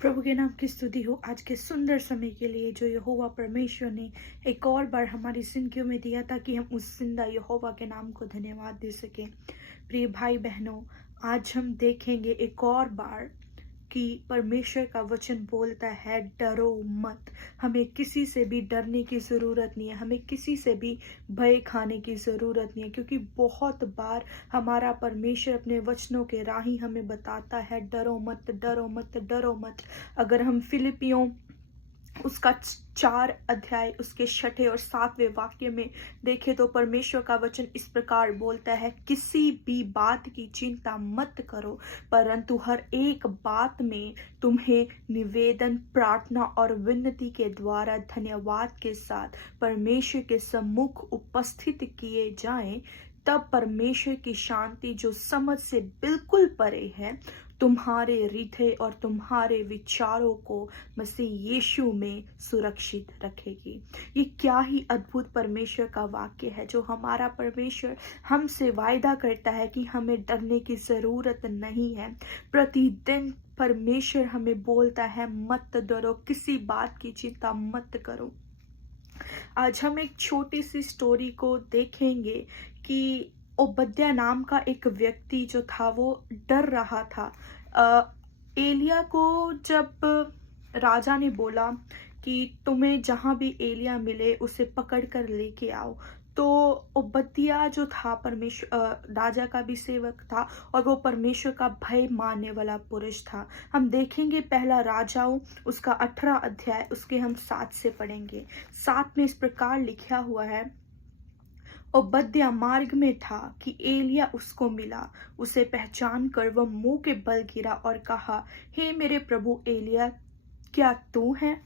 प्रभु के नाम की स्तुति हो आज के सुंदर समय के लिए जो यहोवा परमेश्वर ने एक और बार हमारी जिंदगियों में दिया ताकि हम उस जिंदा यहोवा के नाम को धन्यवाद दे सकें। प्रिय भाई बहनों, आज हम देखेंगे एक और बार कि परमेश्वर का वचन बोलता है डरो मत। हमें किसी से भी डरने की ज़रूरत नहीं है, हमें किसी से भी भय खाने की ज़रूरत नहीं है, क्योंकि बहुत बार हमारा परमेश्वर अपने वचनों के राही हमें बताता है डरो मत, डरो मत, डरो मत। अगर हम फिलिपियों उसका 4 अध्याय उसके 6 और 7वें वाक्य में देखे तो परमेश्वर का वचन इस प्रकार बोलता है, किसी भी बात की चिंता मत करो, परंतु हर एक बात में तुम्हें निवेदन, प्रार्थना और विनती के द्वारा धन्यवाद के साथ परमेश्वर के सम्मुख उपस्थित किए जाएं। तब परमेश्वर की शांति जो समझ से बिल्कुल परे है तुम्हारे हृदय और तुम्हारे विचारों को मसीह यीशु में सुरक्षित रखेगी। ये क्या ही अद्भुत परमेश्वर का वाक्य है जो हमारा परमेश्वर हमसे वायदा करता है कि हमें डरने की जरूरत नहीं है। प्रतिदिन परमेश्वर हमें बोलता है मत डरो, किसी बात की चिंता मत करो। आज हम एक छोटी सी स्टोरी को देखेंगे कि ओबद्या नाम का एक व्यक्ति जो था वो डर रहा था। एलिया को जब राजा ने बोला कि तुम्हें जहां भी एलिया मिले उसे पकड़ कर लेके आओ, तो ओबद्या जो था परमेश्वर राजा का भी सेवक था और वो परमेश्वर का भय मानने वाला पुरुष था। हम देखेंगे पहला राजाओं उसका 18 अध्याय उसके हम 7 से पढ़ेंगे। 7 में इस प्रकार लिखा हुआ है, ओबद्या मार्ग में था कि एलिया उसको मिला। उसे पहचान कर वह मुंह के बल गिरा और कहा, हे मेरे प्रभु एलिया, क्या तू है?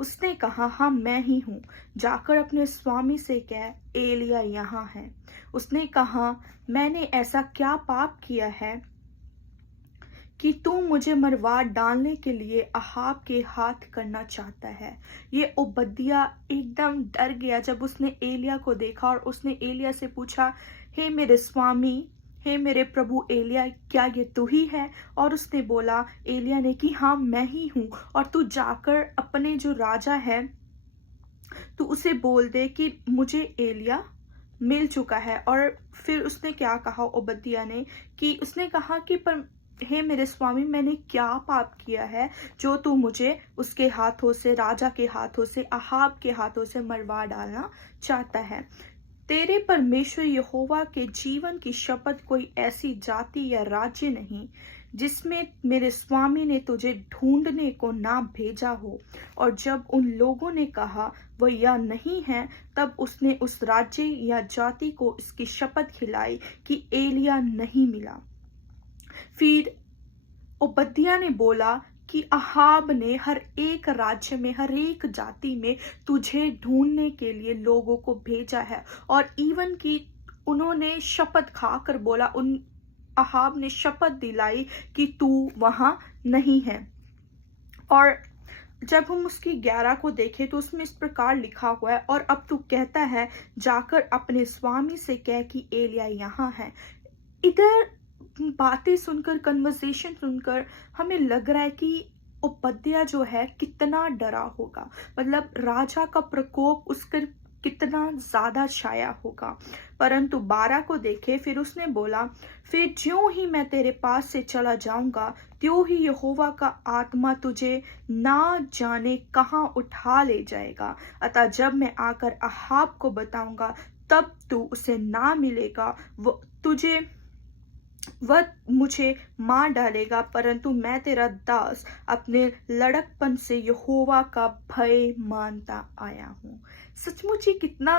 उसने कहा, हाँ मैं ही हूँ। जाकर अपने स्वामी से कह, एलिया यहाँ है। उसने कहा, मैंने ऐसा क्या पाप किया है कि तू मुझे मरवा डालने के लिए अहाब के हाथ करना चाहता है? ये ओबद्या एकदम डर गया जब उसने एलिया को देखा और उसने एलिया से पूछा, हे मेरे स्वामी, हे मेरे प्रभु एलिया, क्या ये तू ही है? और उसने बोला, एलिया ने, कि हाँ मैं ही हूँ, और तू जाकर अपने जो राजा है तू उसे बोल दे कि मुझे एलिया मिल चुका है। और फिर उसने क्या कहा ओबद्या ने, कि उसने कहा कि पर हे मेरे स्वामी, मैंने क्या पाप किया है जो तू मुझे उसके हाथों से, राजा के हाथों से, अहाब के हाथों से मरवा डालना चाहता है? तेरे परमेश्वर यहोवा के जीवन की शपथ, कोई ऐसी जाति या राज्य नहीं जिसमें मेरे स्वामी ने तुझे ढूंढने को ना भेजा हो। और जब उन लोगों ने कहा वह यह नहीं है, तब उसने उस राज्य या जाति को इसकी शपथ खिलाई कि एलिया नहीं मिला। फिर ओबद्या ने बोला कि अहाब ने हर एक राज्य में, हर एक जाति में तुझे ढूंढने के लिए लोगों को भेजा है। और इवन कि उन्होंने शपथ खाकर बोला, उन अहाब ने शपथ दिलाई कि तू वहां नहीं है। और जब हम उसकी 11 को देखें तो उसमें इस प्रकार लिखा हुआ है, और अब तू कहता है, जाकर अपने स्वामी से कह कि एलिया यहाँ है। इधर बातें सुनकर, कन्वर्सेशन सुनकर हमें लग रहा है कि ओबद्या जो है कितना डरा होगा, मतलब राजा का प्रकोप उस पर कितना ज्यादा छाया होगा। परंतु 12 को देखे, फिर उसने बोला, फिर ज्यों ही मैं तेरे पास से चला जाऊंगा त्यों ही यहोवा का आत्मा तुझे ना जाने कहाँ उठा ले जाएगा। अतः जब मैं आकर अहाब को बताऊंगा तब तू उसे ना मिलेगा, वह मुझे मार डालेगा, परंतु मैं तेरा दास अपने लड़कपन से यहोवा का भय मानता आया हूँ। सचमुच ही कितना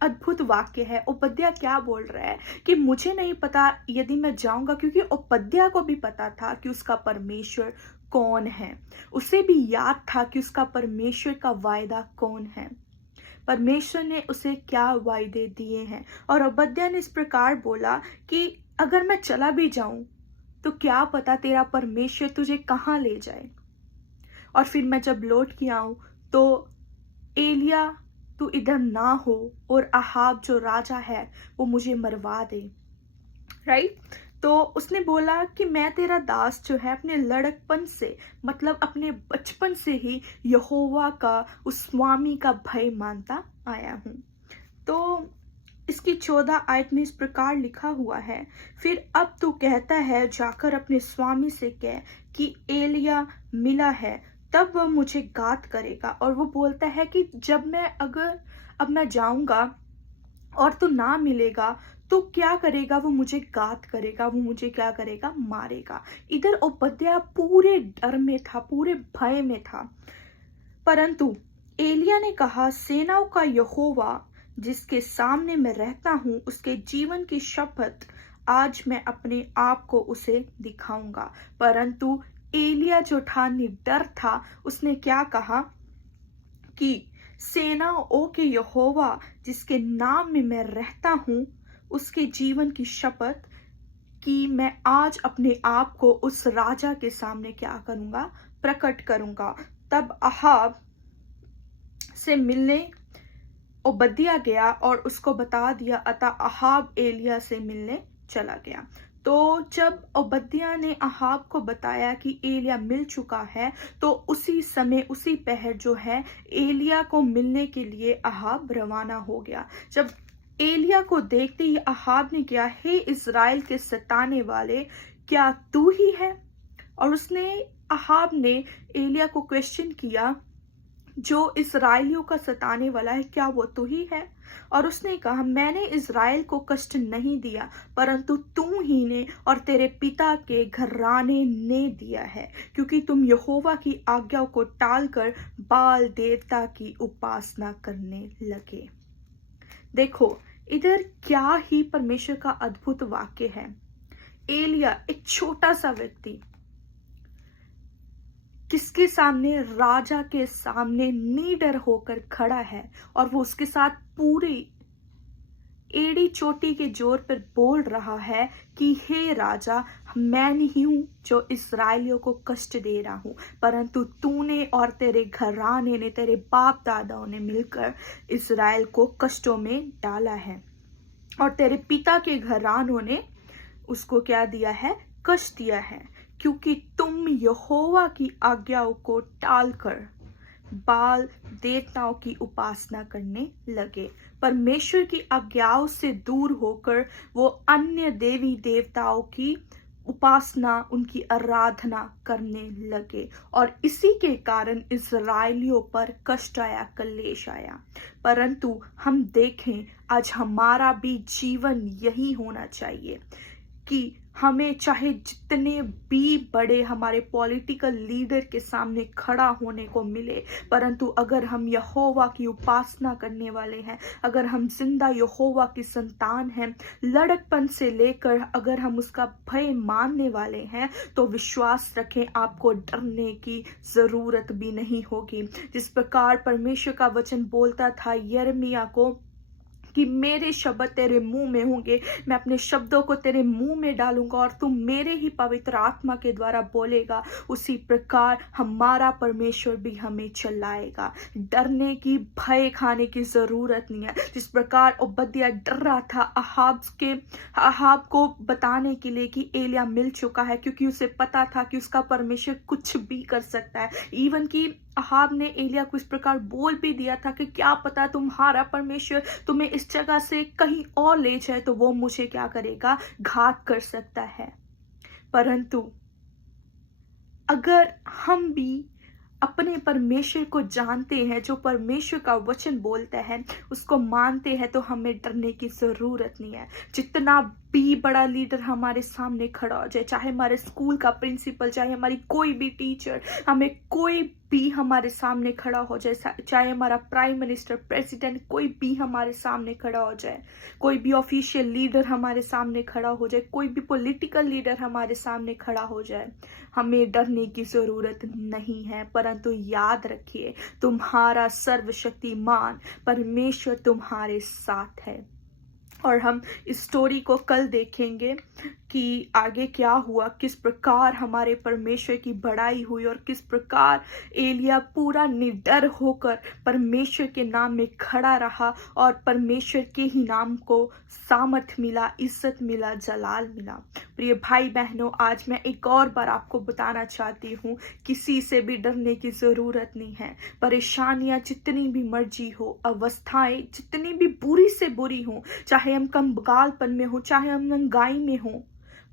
अद्भुत वाक्य है। ओबद्या क्या बोल रहा है कि मुझे नहीं पता यदि मैं जाऊंगा, क्योंकि ओबद्या को भी पता था कि उसका परमेश्वर कौन है। उसे भी याद था कि उसका परमेश्वर का वायदा कौन है, परमेश्वर ने उसे क्या वायदे दिए हैं। और ओबद्या ने इस प्रकार बोला कि अगर मैं चला भी जाऊं तो क्या पता तेरा परमेश्वर तुझे कहाँ ले जाए, और फिर मैं जब लौट के आऊं तो एलिया तू इधर ना हो और अहाब जो राजा है वो मुझे मरवा दे। राइट? तो उसने बोला कि मैं तेरा दास जो है अपने लड़कपन से, मतलब अपने बचपन से ही यहोवा का, उस स्वामी का भय मानता आया हूँ। तो इसकी 14 आयत में इस प्रकार लिखा हुआ है, फिर अब तू कहता है जाकर अपने स्वामी से कह कि एलिया मिला है, तब वह मुझे गात करेगा। और वो बोलता है कि अब मैं जाऊंगा और तू ना मिलेगा तो क्या करेगा, वो मुझे गात करेगा, वो मुझे क्या करेगा, मारेगा। इधर ओबद्याह पूरे डर में था, पूरे भय में था। परंतु एलिया ने कहा, सेनाओं का यहोवा जिसके सामने मैं रहता हूं, उसके जीवन की शपथ, आज मैं अपने आप को उसे दिखाऊंगा। परंतु एलिया जो था निडर था, उसने क्या कहा कि सेनाओं के यहोवा जिसके नाम में मैं रहता हूं, उसके जीवन की शपथ कि मैं आज अपने आप को उस राजा के सामने क्या करूंगा, प्रकट करूंगा। तब अहाब से मिलने ओबद्याह गया और उसको बता दिया, अतः अहाब एलिया से मिलने चला गया। तो जब ओबद्याह ने अहाब को बताया कि एलिया मिल चुका है, तो उसी समय उसी पहर जो है एलिया को मिलने के लिए अहाब रवाना हो गया। जब एलिया को देखते ही अहाब ने किया, हे इज़राइल के सताने वाले, क्या तू ही है? और अहाब ने एलिया को क्वेश्चन किया, जो इज़राइलियों का सताने वाला है, क्या वो तू ही है? और उसने कहा, मैंने इज़राइल को कष्ट नहीं दिया, परंतु तू ही ने और तेरे पिता के घराने ने दिया है, क्योंकि तुम यहोवा की आज्ञा को टालकर बाल देवता की उपासना करने लगे। देखो, इधर क्या ही परमेश्वर का अद्भुत वाक्य है। एलिया एक छोटा सा व्यक्ति किसके सामने, राजा के सामने निडर होकर खड़ा है, और वो उसके साथ पूरी एड़ी चोटी के जोर पर बोल रहा है कि हे राजा, मैं नहीं हूं जो इस्राएलियों को कष्ट दे रहा हूं, परंतु तूने और तेरे घराने ने, तेरे बाप दादाओं ने मिलकर इस्राएल को कष्टों में डाला है, और तेरे पिता के घरानों ने उसको क्या दिया है, कष्ट दिया है, क्योंकि तुम यहोवा की आज्ञाओं को टालकर बाल देवताओं की उपासना करने लगे। परमेश्वर की आज्ञाओं से दूर होकर वो अन्य देवी देवताओं की उपासना, उनकी आराधना करने लगे, और इसी के कारण इज़राइलियों पर कष्ट आया, क्लेश आया। परंतु हम देखें, आज हमारा भी जीवन यही होना चाहिए कि हमें चाहे जितने भी बड़े हमारे पॉलिटिकल लीडर के सामने खड़ा होने को मिले, परंतु अगर हम यहोवा की उपासना करने वाले हैं, अगर हम जिंदा यहोवा की संतान हैं, लड़कपन से लेकर अगर हम उसका भय मानने वाले हैं, तो विश्वास रखें, आपको डरने की जरूरत भी नहीं होगी। जिस प्रकार परमेश्वर का वचन बोलता था यिर्मयाह को कि मेरे शब्द तेरे मुंह में होंगे, मैं अपने शब्दों को तेरे मुंह में डालूंगा और तू मेरे ही पवित्र आत्मा के द्वारा बोलेगा, उसी प्रकार हमारा परमेश्वर भी हमें चलाएगा। डरने की, भय खाने की जरूरत नहीं है। जिस प्रकार ओबद्याह डर रहा था अहाब को बताने के लिए कि एलिया मिल चुका है, क्योंकि उसे पता था कि उसका परमेश्वर कुछ भी कर सकता है। इवन कि अहाब ने एलिया को इस प्रकार बोल भी दिया था कि क्या पता तुम्हारा परमेश्वर तुम्हें इस जगह से कहीं और ले जाए, तो वो मुझे क्या करेगा, घात कर सकता है। परंतु अगर हम भी अपने परमेश्वर को जानते हैं, जो परमेश्वर का वचन बोलता है उसको मानते हैं, तो हमें डरने की जरूरत नहीं है। जितना भी बड़ा लीडर हमारे सामने खड़ा हो जाए, चाहे हमारे स्कूल का प्रिंसिपल, चाहे हमारी कोई भी टीचर, हमें कोई भी हमारे सामने खड़ा हो जाए, चाहे हमारा प्राइम मिनिस्टर, प्रेसिडेंट, कोई भी हमारे सामने खड़ा हो जाए, कोई भी ऑफिशियल लीडर हमारे सामने खड़ा हो जाए, कोई भी पॉलिटिकल लीडर हमारे सामने खड़ा हो जाए, हमें डरने की जरूरत नहीं है। परंतु याद रखिए, तुम्हारा सर्वशक्तिमान परमेश्वर तुम्हारे साथ है। और हम इस स्टोरी को कल देखेंगे कि आगे क्या हुआ, किस प्रकार हमारे परमेश्वर की बड़ाई हुई और किस प्रकार एलिया पूरा निडर होकर परमेश्वर के नाम में खड़ा रहा और परमेश्वर के ही नाम को सामर्थ मिला, इज्जत मिला, जलाल मिला। प्रिय भाई बहनों, आज मैं एक और बार आपको बताना चाहती हूँ, किसी से भी डरने की जरूरत नहीं है। परेशानियां जितनी भी मर्जी हो, अवस्थाएं जितनी भी बुरी से बुरी हो, चाहे हम कंगालपन में हो, चाहे हम महंगाई में हो,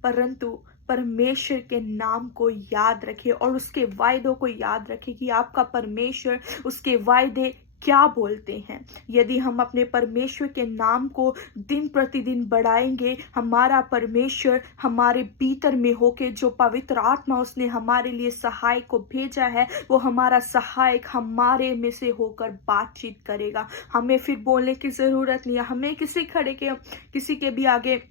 परंतु परमेश्वर के नाम को याद रखें और उसके वायदों को याद रखें कि आपका परमेश्वर उसके वायदे क्या बोलते हैं। यदि हम अपने परमेश्वर के नाम को दिन प्रतिदिन बढ़ाएंगे, हमारा परमेश्वर हमारे भीतर में होके जो पवित्र आत्मा उसने हमारे लिए सहायक को भेजा है, वो हमारा सहायक हमारे में से होकर बातचीत करेगा। हमें फिर बोलने की जरूरत नहीं है, हमें किसी के भी आगे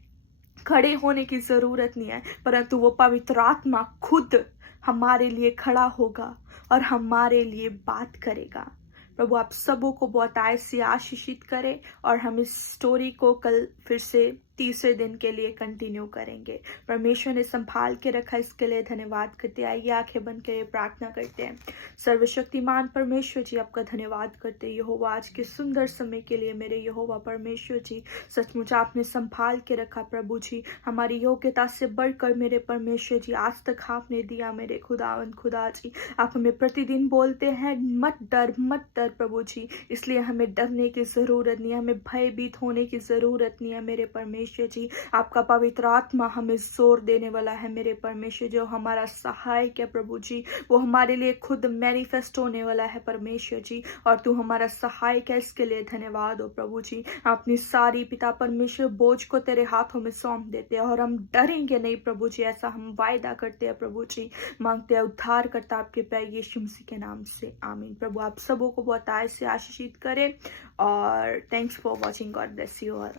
खड़े होने की जरूरत नहीं है, परंतु वो पवित्र आत्मा खुद हमारे लिए खड़ा होगा और हमारे लिए बात करेगा। प्रभु आप सबों को बहुत आय से आशीषित करे और हम इस स्टोरी को कल फिर से तीसरे दिन के लिए कंटिन्यू करेंगे। परमेश्वर ने संभाल के रखा, इसके लिए धन्यवाद करते। आइए आंखें बंद करके प्रार्थना करते हैं। सर्वशक्तिमान परमेश्वर जी, आपका धन्यवाद करते यहोवा आज के सुंदर समय के लिए। मेरे यहोवा परमेश्वर जी, सचमुच आपने संभाल के रखा प्रभु जी, हमारी योग्यता से बढ़कर मेरे परमेश्वर जी आज तक आपने दिया। मेरे खुदावंद खुदा जी, आप हमें प्रतिदिन बोलते हैं मत डर मत डर प्रभु जी, इसलिए हमें डरने की जरूरत नहीं है, हमें भयभीत होने की जरूरत नहीं है। मेरे परमेश्वर जी, आपका पवित्र आत्मा हमें जोर देने वाला है। मेरे परमेश्वर जो हमारा सहायक है प्रभु जी, वो हमारे लिए खुद मैनिफेस्ट होने वाला है परमेश्वर जी, और तू हमारा सहायक है, इसके लिए धन्यवाद हो प्रभु जी। अपनी सारी पिता परमेश्वर बोझ को तेरे हाथों में सौंप देते हैं और हम डरेंगे नहीं प्रभु जी, ऐसा हम वायदा करते हैं प्रभु जी। मांगते हैं उद्धार करता आपके पैर यीशु मसीह के नाम से, आमीन। प्रभु आप सबों को बहुत आय से आशीषित करे और thanks for watching. God bless you all.